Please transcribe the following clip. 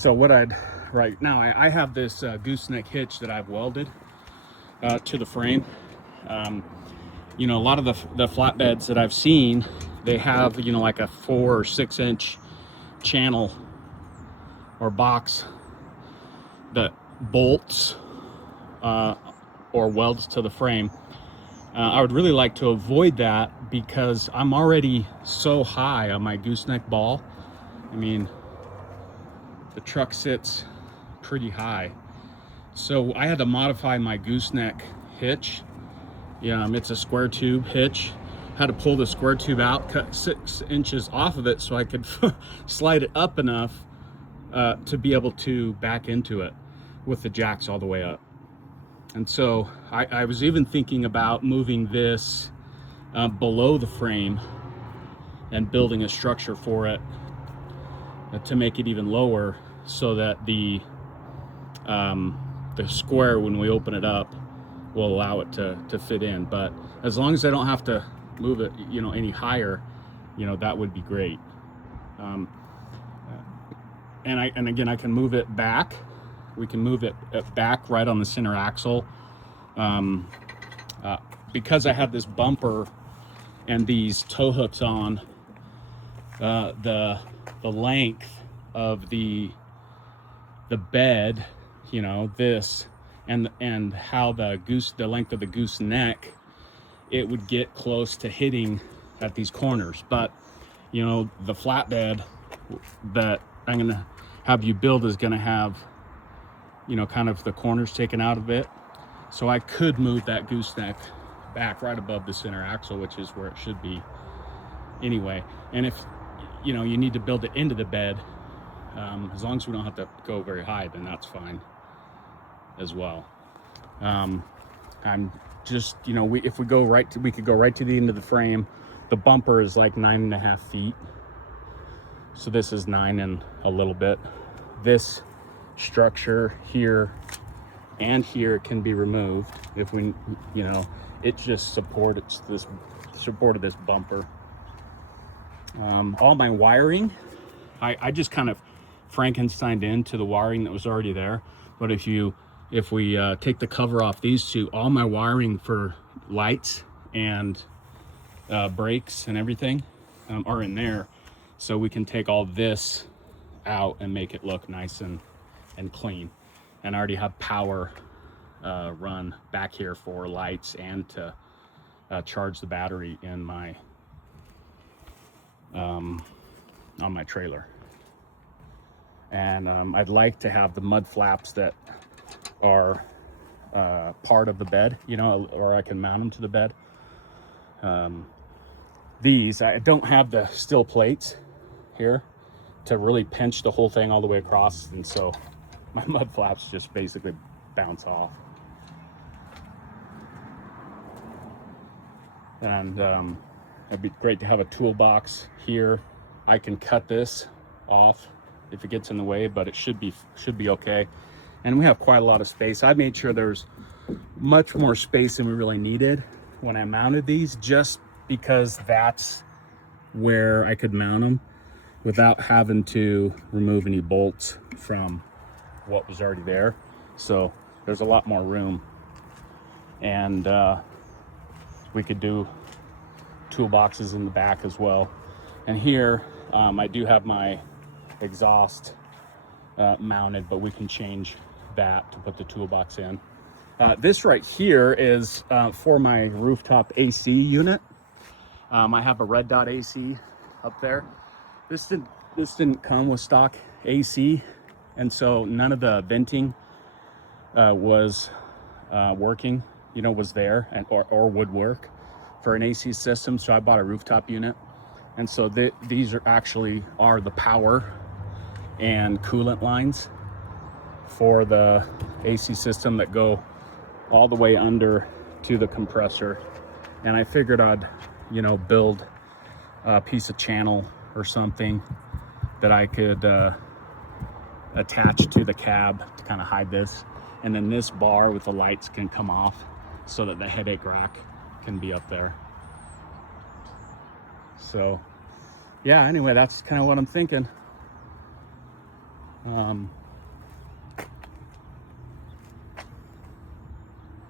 So what right now, I have this gooseneck hitch that I've welded to the frame. You know, a lot of the flatbeds that I've seen, they have, you know, like a 4 or 6 inch channel or box that bolts or welds to the frame. I would really like to avoid that because I'm already so high on my gooseneck ball. I mean, the truck sits pretty high. So I had to modify my gooseneck hitch. Yeah, it's a square tube hitch. Had to pull the square tube out, cut 6 inches off of it so I could slide it up enough to be able to back into it with the jacks all the way up. And so I was even thinking about moving this below the frame and building a structure for it to make it even lower, so that the square, when we open it up, will allow it to fit in. But as long as I don't have to move it, you know, any higher, you know, that would be great. And again, I can move it back. We can move it back right on the center axle. Because I have this bumper and these tow hooks on, the length of the bed, you know, this and how the length of the gooseneck, it would get close to hitting at these corners. But you know, the flatbed that I'm gonna have you build is gonna have, you know, kind of the corners taken out of it. So I could move that gooseneck back right above the center axle, which is where it should be anyway. And if, you know, you need to build it into the bed, as long as we don't have to go very high, then that's fine as well. I'm just, you know, we could go right to the end of the frame. The bumper is like 9.5 feet. So this is 9 and a little bit. This structure here and here can be removed if we, you know, it just supported this bumper. All my wiring, I just kind of Frankensteined into the wiring that was already there. But if we take the cover off these two, all my wiring for lights and brakes and everything are in there. So we can take all this out and make it look nice and clean. And I already have power run back here for lights and to charge the battery in my on my trailer. And I'd like to have the mud flaps that are part of the bed, you know, or I can mount them to the bed. These, I don't have the steel plates here to really pinch the whole thing all the way across, and so my mud flaps just basically bounce off. And it'd be great to have a toolbox here. I can cut this off if it gets in the way, but it should be okay. And we have quite a lot of space. I made sure there's much more space than we really needed when I mounted these, just because that's where I could mount them without having to remove any bolts from what was already there. So there's a lot more room. And we could do toolboxes in the back as well. And here I do have my exhaust mounted, but we can change that to put the toolbox in. This right here is for my rooftop AC unit. I have a red dot AC up there. This didn't come with stock AC, and so none of the venting was working, you know, was there and or would work for an AC system. So I bought a rooftop unit, and so these are the power and coolant lines for the AC system that go all the way under to the compressor. And I figured I'd, you know, build a piece of channel or something that I could attach to the cab to kind of hide this. And then this bar with the lights can come off so that the headache rack can be up there. So yeah, anyway, that's kind of what I'm thinking.